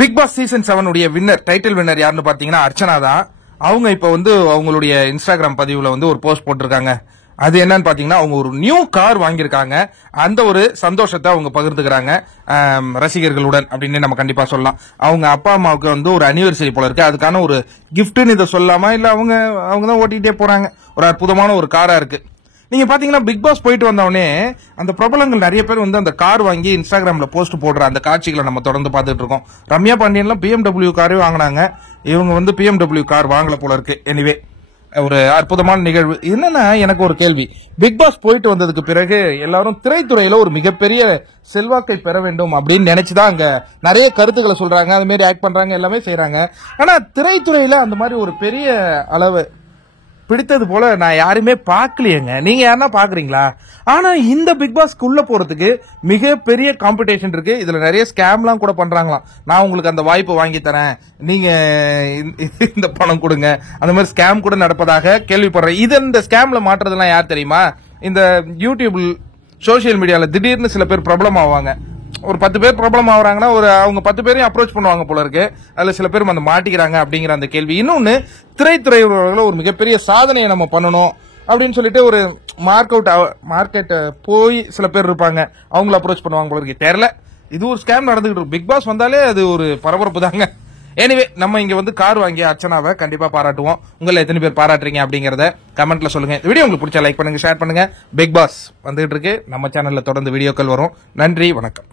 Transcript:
Big Boss season 7 உடைய winner title winner யாருன்னு பாத்தீங்கன்னா அர்ச்சனா தான். அவங்க இப்ப அவங்களுடைய இன்ஸ்டாகிராம் பதிவுல ஒரு போஸ்ட் போட்டிருக்காங்க. அது என்னன்னு பாத்தீங்கன்னா அவங்க ஒரு நியூ கார் வாங்கியிருக்காங்க. அந்த ஒரு சந்தோஷத்தை அவங்க பகிர்ந்துக்கிறாங்க ரசிகர்களுடன் அப்படின்னு நம்ம கண்டிப்பா சொல்லலாம். அவங்க அப்பா அம்மாவுக்கு ஒரு அனிவர்சரி போல இருக்கு. அதுக்கான ஒரு கிஃப்ட்னு இதை சொல்லாமா இல்ல அவங்க தான் ஓட்டிட்டே போறாங்க. ஒரு அற்புதமான ஒரு காரா இருக்கு. நீங்க பாத்தீங்கன்னா பிக் பாஸ் போயிட்டு வந்தவொடனே அந்த பிரபலங்கள் நிறைய பேர் அந்த கார் வாங்கி இன்ஸ்டாகிராம்ல போஸ்ட் போடுற அந்த காட்சிகளை நம்ம தொடர்ந்து பார்த்துட்டு இருக்கோம். ரம்யா பாண்டியன்லாம் BMW காரே வாங்கினாங்க. இவங்க BMW கார் வாங்கல போல இருக்கு. எனிவே ஒரு அற்புதமான நிகழ்வு. என்னன்னா எனக்கு ஒரு கேள்வி, பிக் பாஸ் போயிட்டு வந்ததுக்கு பிறகு எல்லாரும் திரைத்துறையில ஒரு மிகப்பெரிய செல்வாக்கை பெற வேண்டும் அப்படின்னு நினைச்சுதான் அங்க நிறைய கருத்துக்களை சொல்றாங்க, அது மாதிரி ஆக்ட் பண்றாங்க, எல்லாமே செய்யறாங்க. ஆனா திரைத்துறையில அந்த மாதிரி ஒரு பெரிய அளவு பிடித்தது போல நான் யாருமே பாக்கலையேங்க. நீங்க யாருன்னா பாக்குறீங்களா? ஆனா இந்த பிக் பாஸ்க்கு உள்ள போறதுக்கு மிகப்பெரிய காம்படிஷன் இருக்கு. இதுல நிறைய ஸ்கேம்லாம் கூட பண்றாங்களாம். நான் உங்களுக்கு அந்த வாய்ப்பு வாங்கி தரேன், நீங்க இந்த பணம் கொடுங்க, அந்த மாதிரி ஸ்கேம் கூட நடப்பதாக கேள்விப்படுறேன். இது இந்த ஸ்கேம்ல மாட்டுறதுலாம் யார் தெரியுமா? இந்த யூடியூப் சோசியல் மீடியால திடீர்னு சில பேர் பிரபலம் ஆவாங்க. ஒரு 10 பேர் ப்ராப்ளம் ஆகுறாங்கன்னா அவங்க 10 பேரையும் அப்ரோச் பண்ணுவாங்க போல இருக்கு. அதுல சில பேர் மாட்டிக்கிறாங்க அப்படிங்கிற அந்த கேள்வி. இன்னொன்னு, திரைத்துறை ஒரு மிகப்பெரிய சாதனையை நம்ம பண்ணணும் அப்படின்னு சொல்லிட்டு ஒரு மார்க்கெட் போய் சில பேர் இருப்பாங்க, அவங்கள அப்ரோச் பண்ணுவாங்க போல இருக்கு. தெரியல, இது ஒரு ஸ்கேம் நடந்துகிட்டு இருக்கு. பிக் பாஸ் வந்தாலே அது ஒரு பரபரப்பு தாங்க. எனிவே நம்ம இங்க கார் வாங்கிய அர்ச்சனாவை கண்டிப்பா பாராட்டுவோம். உங்களை எத்தனை பேர் பாராட்டுறீங்க அப்படிங்கறத கமெண்ட்ல சொல்லுங்க. இந்த வீடியோ உங்களுக்கு பிடிச்சா லைக் பண்ணுங்க, ஷேர் பண்ணுங்க. பிக் பாஸ் வந்துகிட்டு இருக்கு. நம்ம சேனல்ல தொடர்ந்து வீடியோக்கள் வரும். நன்றி, வணக்கம்.